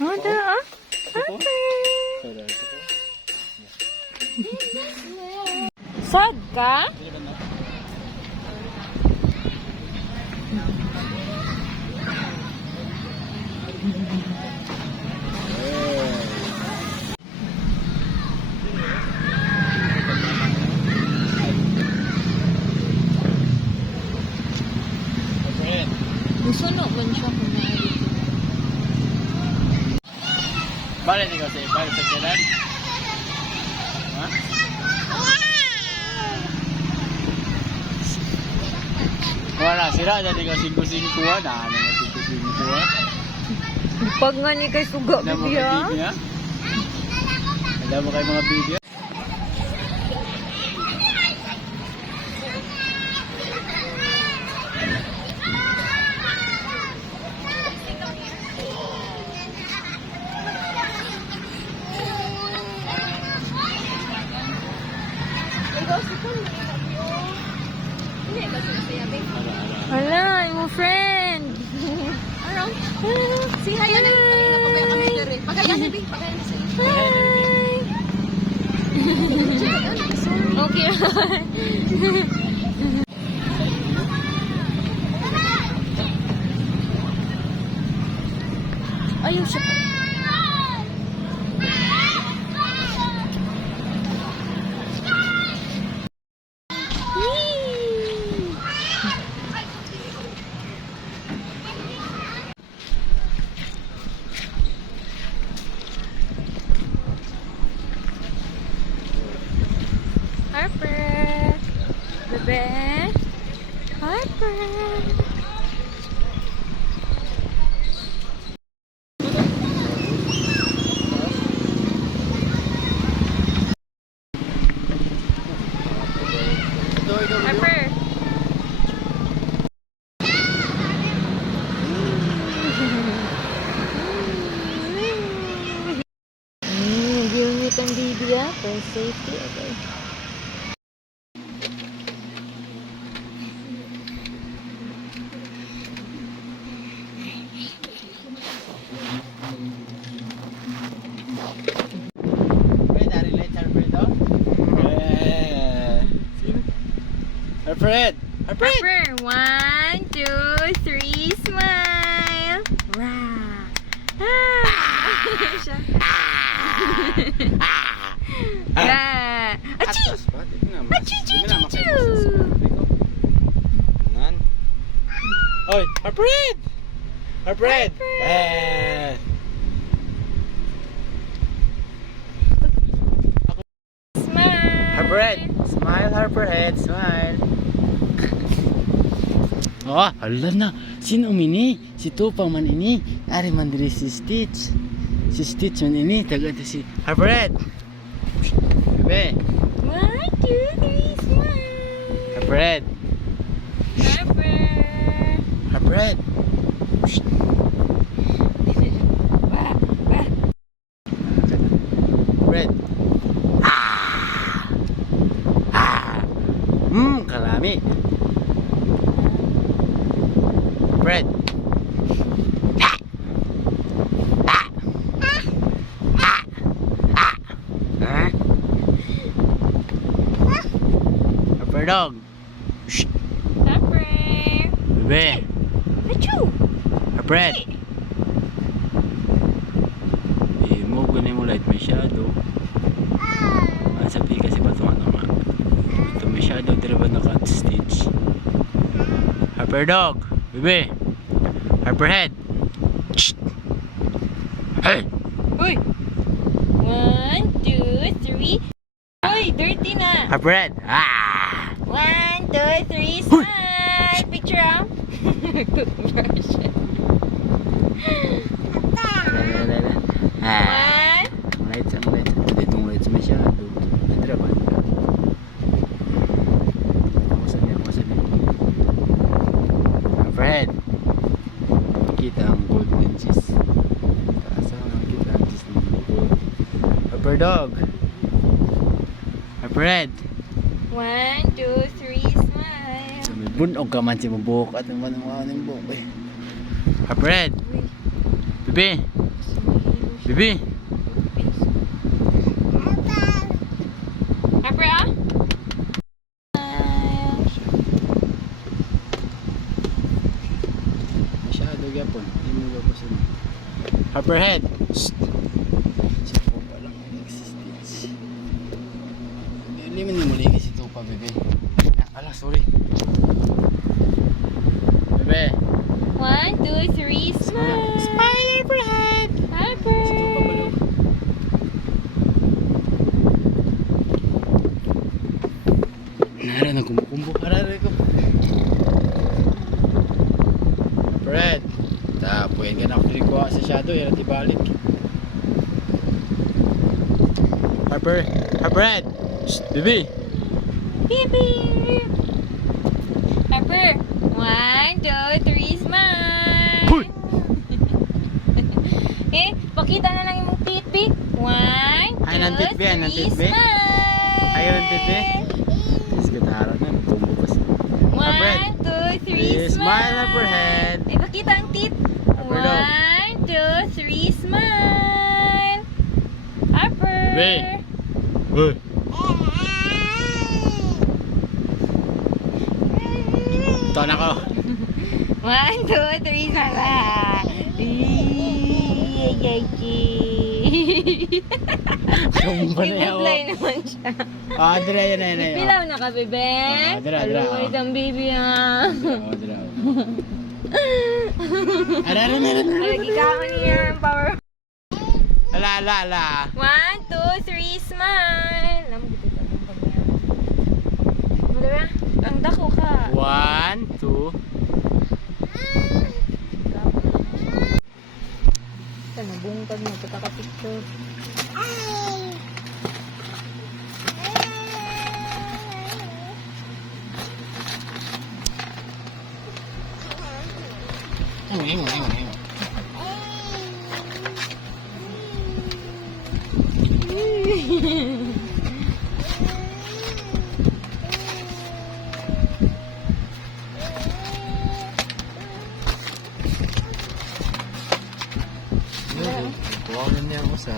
Oh, dah. Sad ka? Musuno man siya kung naari. Balik ikaw sa balik sa jalan. Ha? Wala, sira dati ka 5-5 na. Ano nga 5-5 Pag nga ni kay suga, Alam mo bibi kay ha? baby ha? Alam mo kay mga baby ha? Hala, yung friend. Ano? Si Haya na yung kanina pa kaya kami dere. Pagkaya na bing, pagkaya na siya. Okay. Ayaw siya. Harper, bebe, Harper. Harper. Nag-unit ang baby for safety. Okay. Alfred! Alfred! Harper, 1, 2, 3, smile. Wow. Siya. Ah. Achi! Achi, chi, chi, chi. Oy, Alfred! Alfred! Smile. Alfred! Smile, Alfred! Smile! Oh, hala na. Sino umini? Si Tupang man ini. Ari man diri si Stitch. Si Stitch man ini. Taga ito si Alfred! Bebe! 1, 2, 3, smile. Alfred! Harper. Alfred! Alfred! Kalami! Alfred! Alfred dog! Harper. Bebe! Achoo. Alfred! Mo ganun mo light masyado. Ang sabi kasi ba ito nga? Ito masyado dito ba naka-stitch? Harper dog! Bebe! Harperhead! Hey! Uy! 1, 2, 3. Uy, dirty na. Harperhead! 1, 2, 3, smile. Picture ah. Toothbrush. 1. Lights ang lights. Pwede itong lights masyado. Nadraban ka. Ako sabi. Harperhead! Kita ang gold lenses. Kasama kita ang cheese ng gold. Harper dog! Harperhead! 1, 2, 3, smile. So, may bunog ka man siya mabuhok at naman ang mga ng buhok eh. Harperhead! Uy. Bebe! Sige. Bibi. Harper, ah? Masyado gyapon. Hindi mo lubusin. Harper head. Shh. Siya po walang existence. Hindi mo linis ito pa, bebe. Ala, sorry. Bebe. 1, 2, 3, smile. Smile, Harper head. Harper. Ito pa balo. Nara na kumukumbo. Harare ko. Harper head. Tapuin ka na ako dili kuha sa shadow. Yan at ibalik. Harper head. Shh, bebe. Bibi. Harper. 1, 2, 3, smile. Hoy! Eh, pakita na lang yung teeth, Bi. 1, 2, Ay, ng teeth, Bi. Ay, ng 3, teeth, Bi. smile. Ayaw ng teeth, Bi. Tapos kita harap na. Magkumbo pa siya. Harper head. 1, 2, 3, Smile, smile. Harper head. Eh, pakita ang teeth. Harper daw. 1, 2, 3, smile. Harper. Bi. Hoy! Ito na ko. 1, 2, 3, smile. Kumba na yaw. Ibublay naman siya. Ah, dira yan na yan. Pilaw na ka, bebe. Dira, dira. Aluwait ang baby, ha. Oh, dira. Ara. Lagi ka mo niya ang power. Ala. 1, 2, 3, smile. Alam mo, dito ka ng pagyan. Diba? Ang dako ka. 1, 2. Ito, nabungkag mo. Ito ka picture. Ingo. Kuha na niya ako sa